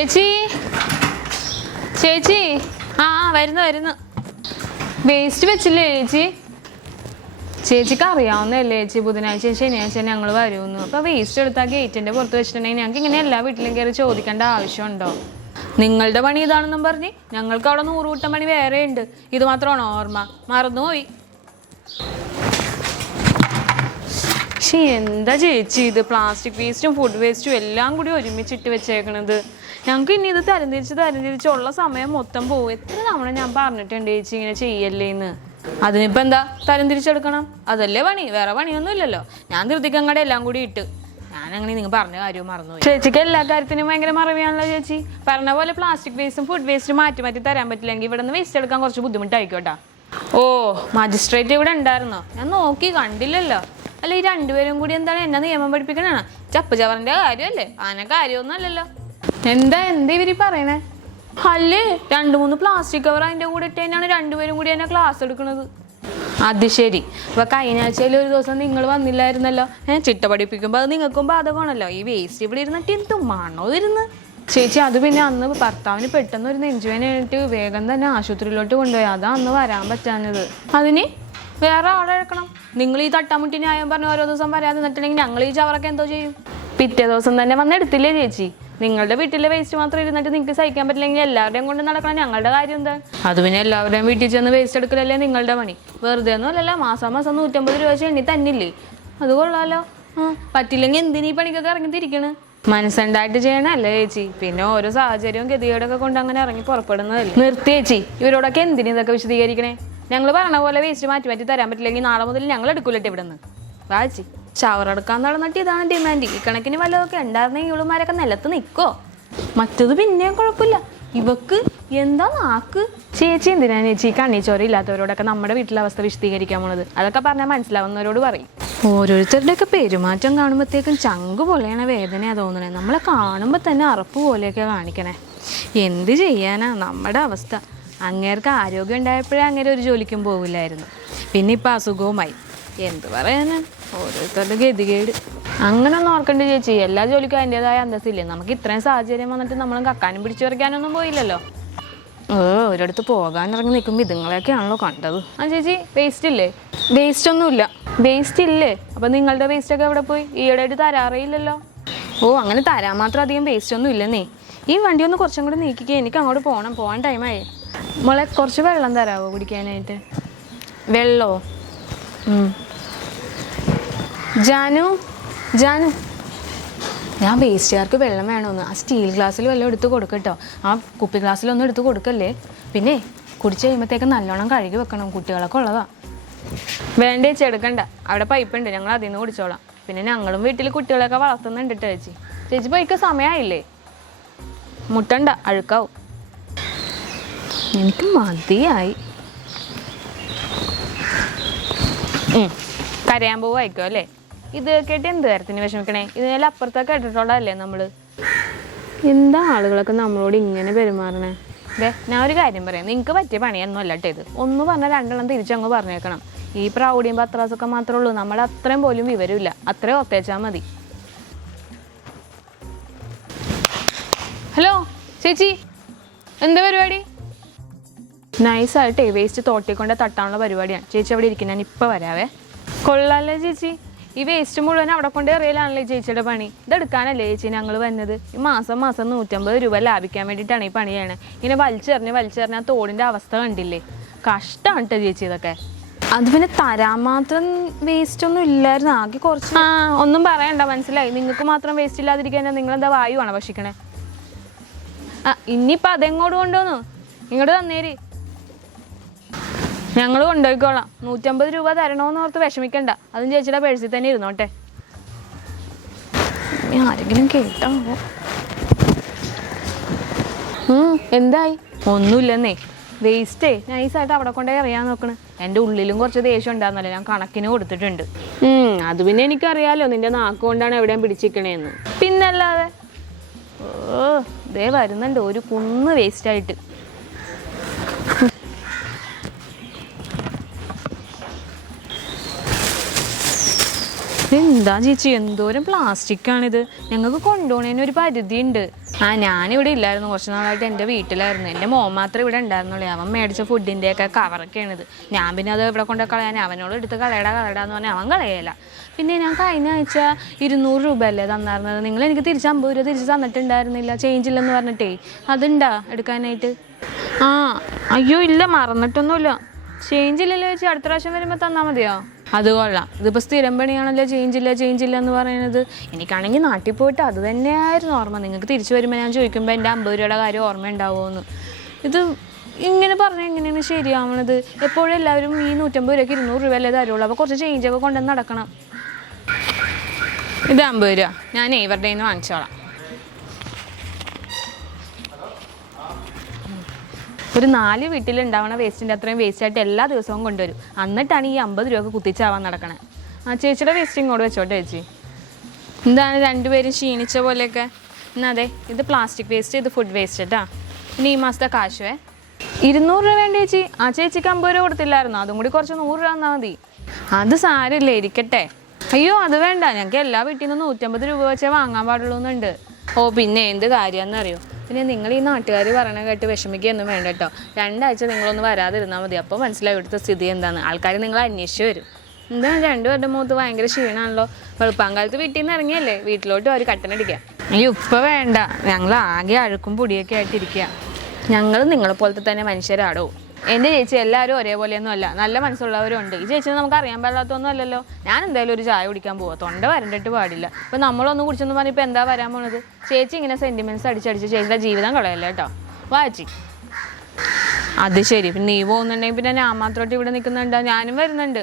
ചേച്ചി ചേച്ചി ആ വരുന്നു വരുന്നു. വേസ്റ്റ് വെച്ചില്ലേ ചേച്ചി? ചേച്ചിക്ക് അറിയാവുന്നതല്ലേ ചേച്ചി, ബുധനാഴ്ച ശനിയാഴ്ച ഞങ്ങൾ വരുമെന്ന്. അപ്പോൾ വേസ്റ്റ് എടുത്താൽ ഗേറ്റിൻ്റെ പുറത്ത് വെച്ചിട്ടുണ്ടെങ്കിൽ ഞങ്ങൾക്ക് ഇങ്ങനെ എല്ലാ വീട്ടിലും കയറി ചോദിക്കേണ്ട ആവശ്യമുണ്ടോ? നിങ്ങളുടെ പണി ഇതാണെന്നും പറഞ്ഞ് ഞങ്ങൾക്ക് അവിടെ 100 കൂട്ടം പണി വേറെ ഉണ്ട്. ഇത് മാത്രമാണോ ഓർമ്മ? മറന്നുപോയി. പക്ഷേ എന്താ ചേച്ചി ഇത്, പ്ലാസ്റ്റിക് വേസ്റ്റും ഫുഡ് വേസ്റ്റും എല്ലാം കൂടി ഒരുമിച്ചിട്ട് വെച്ചേക്കണത്. ഞങ്ങൾക്ക് ഇനി ഇത് തരംതിരിച്ചുള്ള സമയം മൊത്തം പോകും. എത്ര തവണ ഞാൻ പറഞ്ഞിട്ടുണ്ട് ചേച്ചി ഇങ്ങനെ ചെയ്യല്ലേന്ന്. അതിനിപ്പോൾ എന്താ, തരംതിരിച്ചെടുക്കണം, അതല്ലേ പണി, വേറെ പണിയൊന്നും ഇല്ലല്ലോ. ഞാൻ ധൃതിക്കങ്ങടെ എല്ലാം കൂടി ഇട്ട് ഞാനങ്ങനെ നിങ്ങൾ പറഞ്ഞ കാര്യവും മറന്നുപോയി. ചേച്ചിക്ക് എല്ലാ കാര്യത്തിനും ഭയങ്കര മറവിയാണല്ലോ ചേച്ചി. പറഞ്ഞ പോലെ പ്ലാസ്റ്റിക് വേസ്റ്റും ഫുഡ് വേസ്റ്റും മാറ്റി മാറ്റി തരാൻ പറ്റില്ലെങ്കിൽ ഇവിടെ നിന്ന് വേസ്റ്റ് എടുക്കാൻ കുറച്ച് ബുദ്ധിമുട്ടായിക്കോട്ടാ. ഓ, മജിസ്ട്രേറ്റ് ഇവിടെ ഉണ്ടായിരുന്നോ? ഞാൻ നോക്കി കണ്ടില്ലല്ലോ. അല്ല, ഈ രണ്ടുപേരും കൂടി എന്താണ് എന്നെ നിയമം പഠിപ്പിക്കണ? ചപ്പ് ചവറിന്റെ കാര്യമല്ലേ, ആന കാര്യമൊന്നും അല്ലല്ലോ. എന്താ ഇവര് പറയണേ? അല്ലേ, 2-3 പ്ലാസ്റ്റിക് കവർ അതിൻ്റെ കൂടെ ഇട്ട് തന്നെയാണ് രണ്ടുപേരും കൂടി എന്നെ ക്ലാസ് എടുക്കുന്നത്. അത് ശരി. അപ്പൊ കഴിഞ്ഞ ആഴ്ചയിൽ ഒരു ദിവസം നിങ്ങൾ വന്നില്ലായിരുന്നല്ലോ, ചിട്ട പഠിപ്പിക്കുമ്പോൾ അത് നിങ്ങൾക്കും ബാധകമാണല്ലോ. ഈ വേസ്റ്റ് ഇവിടെ ഇരുന്നിട്ട് എന്ത് മണോ ഇരുന്ന്. ചേച്ചി, അത് പിന്നെ അന്ന് ഭർത്താവിന് പെട്ടെന്ന് ഒരു നെഞ്ചുവേനായിട്ട് വേഗം തന്നെ ആശുപത്രിയിലോട്ട് കൊണ്ടുപോയി. അതാ അന്ന് വരാൻ പറ്റാഞ്ഞത്. അതിന് വേറെ ആളെ എടുക്കണം. നിങ്ങൾ ഈ തട്ടാമുട്ടി ന്യായം പറഞ്ഞ് ഓരോ ദിവസം വരാതെ നിന്നിട്ടുണ്ടെങ്കിൽ ഞങ്ങൾ ഈ ചവറൊക്കെ എന്തോ ചെയ്യും? പിറ്റേ ദിവസം തന്നെ വന്നെടുത്തില്ലേ ചേച്ചി? നിങ്ങളുടെ വീട്ടിലെ വേസ്റ്റ് മാത്രം ഇരുന്നിട്ട് നിങ്ങൾക്ക് സഹിക്കാൻ പറ്റില്ലെങ്കിൽ എല്ലാവരുടെയും കൊണ്ട് നടക്കണം ഞങ്ങളുടെ കാര്യം എന്താ? അത് പിന്നെ എല്ലാവരുടെയും വീട്ടിൽ ചെന്ന് വേസ്റ്റ് എടുക്കലല്ലേ നിങ്ങളുടെ പണി. വെറുതെ ഒന്നും അല്ലല്ലോ, മാസം 150 രൂപ വെച്ച് എണ്ണി തന്നില്ലേ? അത് കൊള്ളാലോ. പറ്റില്ലെങ്കിൽ എന്തിനീ പണിക്കൊക്കെ ഇറങ്ങി തിരിക്കണ്? മനസ്സുണ്ടായിട്ട് ചെയ്യണല്ലേ ചേച്ചി. പിന്നെ ഓരോ സാഹചര്യവും ഗതികേടൊക്കെ കൊണ്ട് അങ്ങനെ ഇറങ്ങി പുറപ്പെടുന്നതല്ലേ. നിർത്തി ചേച്ചി, ഇവരോടൊക്കെ എന്തിനു ഇതൊക്കെ വിശദീകരിക്കണേ? ഞങ്ങൾ പറഞ്ഞ പോലെ വേസ്റ്റ് മാറ്റി തരാൻ പറ്റില്ലെങ്കിൽ നാളെ മുതൽ ഞങ്ങൾ എടുക്കൂലട്ടെ ഇവിടെ നിന്ന്. വാച്ചി, ഷവറെടുക്കാൻ നടന്നിട്ട് ഇതാണ് ഡിമാൻഡ്. ഈ കണക്കിന് വല്ലതൊക്കെ ഉണ്ടായിരുന്നെങ്കിൽ ഇവളുമാരൊക്കെ നിലത്ത് നിൽക്കോ? മറ്റത് പിന്നെയും കുഴപ്പമില്ല, ഇവക്ക് എന്താ നാക്ക്. ചേച്ചി എന്തിനാ ചേച്ചി കണ്ണിച്ചോര ഇല്ലാത്തവരോടൊക്കെ നമ്മുടെ വീട്ടിലെ അവസ്ഥ വിശദീകരിക്കാൻ പോണത്? അതൊക്കെ പറഞ്ഞാൽ മനസ്സിലാവുന്നവരോട് പറയും. ഓരോരുത്തരുടെയൊക്കെ പെരുമാറ്റം കാണുമ്പോഴത്തേക്കും ചങ്ക് പൊള്ളയണ വേദനയാ തോന്നണേ. നമ്മളെ കാണുമ്പോൾ തന്നെ അറപ്പ് പോലെയൊക്കെ കാണിക്കണേ. എന്ത് ചെയ്യാനാ നമ്മുടെ അവസ്ഥ. അങ്ങേർക്ക് ആരോഗ്യം ഉണ്ടായപ്പോഴേ അങ്ങേരെ ഒരു ജോലിക്കും പോവില്ലായിരുന്നു. പിന്നെ ഇപ്പം അസുഖവുമായി. എന്ത് പറയാനാ, ഓരോരുത്തരുടെ ഗതികേട്. അങ്ങനെ ഒന്നും ഓർക്കണ്ട ചേച്ചി, എല്ലാ ജോലിക്കും അതിൻ്റെതായ അന്തസ്സില്ലേ. നമുക്ക് ഇത്രയും സാഹചര്യം വന്നിട്ട് നമ്മൾ കക്കാനും പിടിച്ചു പറിക്കാനൊന്നും പോയില്ലല്ലോ. ഒരിടത്ത് പോകാൻ ഇറങ്ങി നിൽക്കുമ്പോൾ ഇതുങ്ങളെയൊക്കെയാണല്ലോ കണ്ടത്. ആ ചേച്ചി, വേസ്റ്റ് ഇല്ലേ? വേസ്റ്റ് ഒന്നുമില്ല. വേസ്റ്റ് ഇല്ലേ? അപ്പം നിങ്ങളുടെ വേസ്റ്റൊക്കെ എവിടെ പോയി? ഈയിടെയായിട്ട് തരാറേയില്ലല്ലോ. ഓ, അങ്ങനെ തരാൻ മാത്രം അധികം വേസ്റ്റ് ഒന്നും ഇല്ലെന്നേ. ഈ വണ്ടി ഒന്ന് കുറച്ചും കൂടെ നീക്കിക്കേ, എനിക്ക് അങ്ങോട്ട് പോകാൻ ടൈമായി. മോളെ, കുറച്ച് വെള്ളം തരാമോ കുടിക്കാനായിട്ട്? വെള്ളമോ? ജാനു, ഞാൻ വേസ്റ്റുകാർക്ക് വെള്ളം വേണമെന്ന്. ആ സ്റ്റീൽ ഗ്ലാസ്സിൽ വല്ലതും എടുത്ത് കൊടുക്കട്ടോ. ആ കുപ്പി ഗ്ലാസ്സിലൊന്നും എടുത്ത് കൊടുക്കല്ലേ. പിന്നെ കുടിച്ച് കഴിയുമ്പോഴത്തേക്ക് നല്ലോണം കഴുകി വെക്കണം, കുട്ടികളൊക്കെ ഉള്ളതാ. വേണ്ട ചേച്ചി, എടുക്കണ്ട. അവിടെ പൈപ്പുണ്ട്, ഞങ്ങൾ അതിൽ നിന്ന് കുടിച്ചോളാം. പിന്നെ ഞങ്ങളും വീട്ടിൽ കുട്ടികളെയൊക്കെ വളർത്തുന്നുണ്ട് ചേച്ചി. ചേച്ചി പോയിക്ക് സമയമായില്ലേ? മുട്ടണ്ട, അഴുക്കാവും. എനിക്ക് മതിയായി. കരയാൻ പോവായിക്കോ അല്ലേ? ഇത് കേട്ട് എന്ത് കാര്യത്തിന് വിഷമിക്കണേ? ഇതിനെല്ലാം അപ്പുറത്തൊക്കെ കേട്ടിട്ടുള്ളതല്ലേ നമ്മൾ. എന്താ ആളുകളൊക്കെ നമ്മളോട് ഇങ്ങനെ പെരുമാറണേ? ഞാൻ ഒരു കാര്യം പറയാം, നിങ്ങൾക്ക് പറ്റിയ പണിയൊന്നും അല്ലട്ടെ ഇത്. ഒന്ന് പറഞ്ഞാൽ 2 എണ്ണം തിരിച്ചങ്ങ് പറഞ്ഞേക്കണം. ഈ പ്രൗഢിയും പത്രാസൊക്കെ മാത്രമേ ഉള്ളൂ, നമ്മൾ അത്രയും പോലും വിവരമില്ല. അത്രയും ഒത്തേച്ചാൽ മതി. ഹലോ ചേച്ചി, എന്താ പരിപാടി? നൈസായിട്ട് വേസ്റ്റ് തോട്ടിക്കൊണ്ട് തട്ടാനുള്ള പരിപാടിയാണ്. ചേച്ചി അവിടെ ഇരിക്കും, ഞാൻ ഇപ്പം വരാവേ. കൊള്ളാല്ലേ ചേച്ചി, ഈ വേസ്റ്റ് മുഴുവൻ അവിടെ കൊണ്ട് എറിയലാണല്ലേ ചേച്ചിയുടെ പണി. ഇതെടുക്കാനല്ലേ ചേച്ചി ഞങ്ങൾ വന്നത്? ഈ മാസം 150 രൂപ ലാഭിക്കാൻ വേണ്ടിയിട്ടാണ് ഈ പണി ചെയ്യണേ. ഇങ്ങനെ വലിച്ചെറിഞ്ഞ് ആ തോടിൻ്റെ അവസ്ഥ കണ്ടില്ലേ? കഷ്ടമാണ് കേട്ടോ ചേച്ചി ഇതൊക്കെ. അത് പിന്നെ തരാൻ മാത്രം വേസ്റ്റ് ഒന്നും ഇല്ലായിരുന്നു, ആകെ കുറച്ച്. ഒന്നും പറയണ്ട, മനസ്സിലായി. നിങ്ങൾക്ക് മാത്രം വേസ്റ്റ് ഇല്ലാതിരിക്കാൻ നിങ്ങളെന്താ വായുവാണോ ഭക്ഷിക്കണേ? ഇനിയിപ്പോൾ അതെങ്ങോട്ട് കൊണ്ടുവന്നു? ഇങ്ങോട്ട് തന്നേര്, ഞങ്ങൾ കൊണ്ടുപോയിക്കോളാം. 150 രൂപ തരണമെന്ന് ഓർത്ത് വിഷമിക്കണ്ട. അതും ചേച്ചിയുടെ പേഴ്സിൽ തന്നെ ഇരുന്നോട്ടെ. ആരെങ്കിലും കേട്ടാവോ? എന്തായി? ഒന്നുമില്ലെന്നേ. വേസ്റ്റേ നൈസായിട്ട് അവിടെ കൊണ്ടേ അറിയാൻ നോക്കണ്. എൻ്റെ ഉള്ളിലും കുറച്ച് ദേഷ്യം ഉണ്ടായിരുന്നല്ലോ, ഞാൻ കണക്കിന് കൊടുത്തിട്ടുണ്ട്. അത് പിന്നെ എനിക്കറിയാലോ നിന്റെ നാക്ക് കൊണ്ടാണ് എവിടെയും പിടിച്ചിരിക്കണേന്ന്. പിന്നല്ലാതെ. ദേ വരുന്നുണ്ട് ഒരു കുന്ന് വേസ്റ്റായിട്ട്. എന്താ ചേച്ചി എന്തോരം പ്ലാസ്റ്റിക്കാണിത്. ഞങ്ങൾക്ക് കൊണ്ടുപോകുന്നതിന് ഒരു പരിധി ഉണ്ട്. ഞാനിവിടെ ഇല്ലായിരുന്നു, കുറച്ച് നാളായിട്ട് എൻ്റെ വീട്ടിലായിരുന്നു. എൻ്റെ മോൻ മാത്രമേ ഇവിടെ ഉണ്ടായിരുന്നുള്ളൂ. അവൻ മേടിച്ച ഫുഡിൻ്റെയൊക്കെ കവറൊക്കെയാണിത്. ഞാൻ പിന്നെ അത് ഇവിടെ കൊണ്ട് കളയാൻ അവനോട് എടുത്ത് കളയടാന്ന് പറഞ്ഞാൽ അവൻ കളയല. പിന്നെ ഞാൻ കഴിഞ്ഞ ആഴ്ച 200 രൂപ അല്ലേ തന്നായിരുന്നത്, നിങ്ങൾ എനിക്ക് തിരിച്ച് 50 രൂപ തിരിച്ച് തന്നിട്ടുണ്ടായിരുന്നില്ല, ചേഞ്ച് ഇല്ലെന്ന് പറഞ്ഞിട്ടേ. അതുണ്ടാ എടുക്കാനായിട്ട്? അയ്യോ ഇല്ല, മറന്നിട്ടൊന്നുമില്ല. ചേഞ്ച് ഇല്ലല്ലോ ചേച്ചി, അടുത്ത പ്രാവശ്യം വരുമ്പോൾ തന്നാൽ മതിയോ? അത് കൊള്ളാം. ഇതിപ്പോൾ സ്ഥിരം പണിയാണല്ലോ ചേഞ്ച് ഇല്ല എന്ന് പറയുന്നത്. എനിക്കാണെങ്കിൽ നാട്ടിൽ പോയിട്ട് അത് തന്നെയായിരുന്നു ഓർമ്മ. നിങ്ങൾക്ക് തിരിച്ചു വരുമ്പോൾ ഞാൻ ചോദിക്കുമ്പോൾ എൻ്റെ 50 രൂപയുടെ കാര്യം ഓർമ്മ ഉണ്ടാവുമെന്ന്. ഇത് ഇങ്ങനെ പറഞ്ഞാൽ എങ്ങനെയാണ് ശരിയാവണത്? എപ്പോഴും എല്ലാവരും ഈ 150 രൂപയ്ക്ക് 200 രൂപ അല്ലേ തരുള്ളൂ. അപ്പോൾ കുറച്ച് ചേഞ്ചൊക്കെ കൊണ്ടുവന്ന് നടക്കണം. ഇത് 50 രൂപ ഞാൻ ഇവരുടെ നിന്ന് വാങ്ങിച്ചോളാം. ഒരു 4 വീട്ടിലുണ്ടാവണ വേസ്റ്റിൻ്റെ അത്രയും വേസ്റ്റായിട്ട് എല്ലാ ദിവസവും കൊണ്ടുവരും. എന്നിട്ടാണ് ഈ 50 രൂപ കുത്തിച്ചാവാൻ നടക്കണേ. ചേച്ചിയുടെ വേസ്റ്റ് ഇങ്ങോട്ട് വെച്ചോട്ടെ ചേച്ചി. എന്താണ് രണ്ടുപേരും ക്ഷീണിച്ച പോലെയൊക്കെ? അതെ, ഇത് പ്ലാസ്റ്റിക് വേസ്റ്റ്, ഇത് ഫുഡ് വേസ്റ്റ് കേട്ടോ. പിന്നെ ഈ മാസത്തെ കാശുവേ 200 രൂപ വേണ്ട ചേച്ചി. ചേച്ചിക്ക് 50 രൂപ കൊടുത്തില്ലായിരുന്നു, അതും കൂടി കുറച്ച് 100 രൂപ തന്നാൽ മതി. അത് സാരമില്ലേ, ഇരിക്കട്ടെ. അയ്യോ അത് വേണ്ട, ഞങ്ങൾക്ക് എല്ലാ വീട്ടിൽ നിന്നും 150 രൂപ വെച്ചേ വാങ്ങാൻ പാടുള്ളൂ എന്നുണ്ട്. പിന്നെ എന്ത് കാര്യമെന്നറിയോ? പിന്നെ നിങ്ങൾ ഈ നാട്ടുകാർ പറയണ കേട്ട് വിഷമിക്കുകയൊന്നും വേണ്ട കേട്ടോ. 2 ആഴ്ച നിങ്ങളൊന്ന് വരാതിരുന്നാൽ മതി. അപ്പോൾ മനസ്സിലാവും ഇവിടുത്തെ സ്ഥിതി എന്താണെന്ന്. ആൾക്കാർ നിങ്ങളെ അന്വേഷിച്ച് വരും. എന്താണ് 2 പേരുടെ മുഖത്ത് ഭയങ്കര ക്ഷീണമാണല്ലോ. വെളുപ്പാങ്കാലത്ത് വീട്ടിൽ നിന്ന് ഇറങ്ങിയല്ലേ, വീട്ടിലോട്ട് ഒരു കട്ടനടിക്കാം. അയ്യോ ഇപ്പം വേണ്ട, ഞങ്ങൾ ആകെ അഴുക്കും പൊടിയൊക്കെ ആയിട്ടിരിക്കുക. ഞങ്ങൾ നിങ്ങളെ പോലത്തെ തന്നെ മനുഷ്യരാടോ. എൻ്റെ ചേച്ചി എല്ലാവരും ഒരേപോലെയൊന്നും അല്ല, നല്ല മനസ്സുള്ളവരും ഉണ്ട്. ഈ ചേച്ചി നമുക്ക് അറിയാൻ പാടില്ലാത്തൊന്നും അല്ലല്ലോ. ഞാൻ എന്തായാലും ഒരു ചായ കുടിക്കാൻ പോവാം, തൊണ്ട വരണ്ടിട്ട് പാടില്ല. ഇപ്പം നമ്മളൊന്നും കുടിച്ചെന്ന് പറഞ്ഞാൽ ഇപ്പം എന്താ വരാൻ പോണത്? ചേച്ചി ഇങ്ങനെ സെൻറ്റിമെൻറ്റ്സ് അടിച്ചടിച്ച് ചേച്ചിയുടെ ജീവിതം കളയല്ലേ കേട്ടോ. വാച്ചി അത് ശരി. പിന്നെ നീ പോകുന്നുണ്ടെങ്കിൽ പിന്നെ ഞാൻ മാത്രമായിട്ട് ഇവിടെ നിൽക്കുന്നുണ്ടോ? ഞാനും വരുന്നുണ്ട്.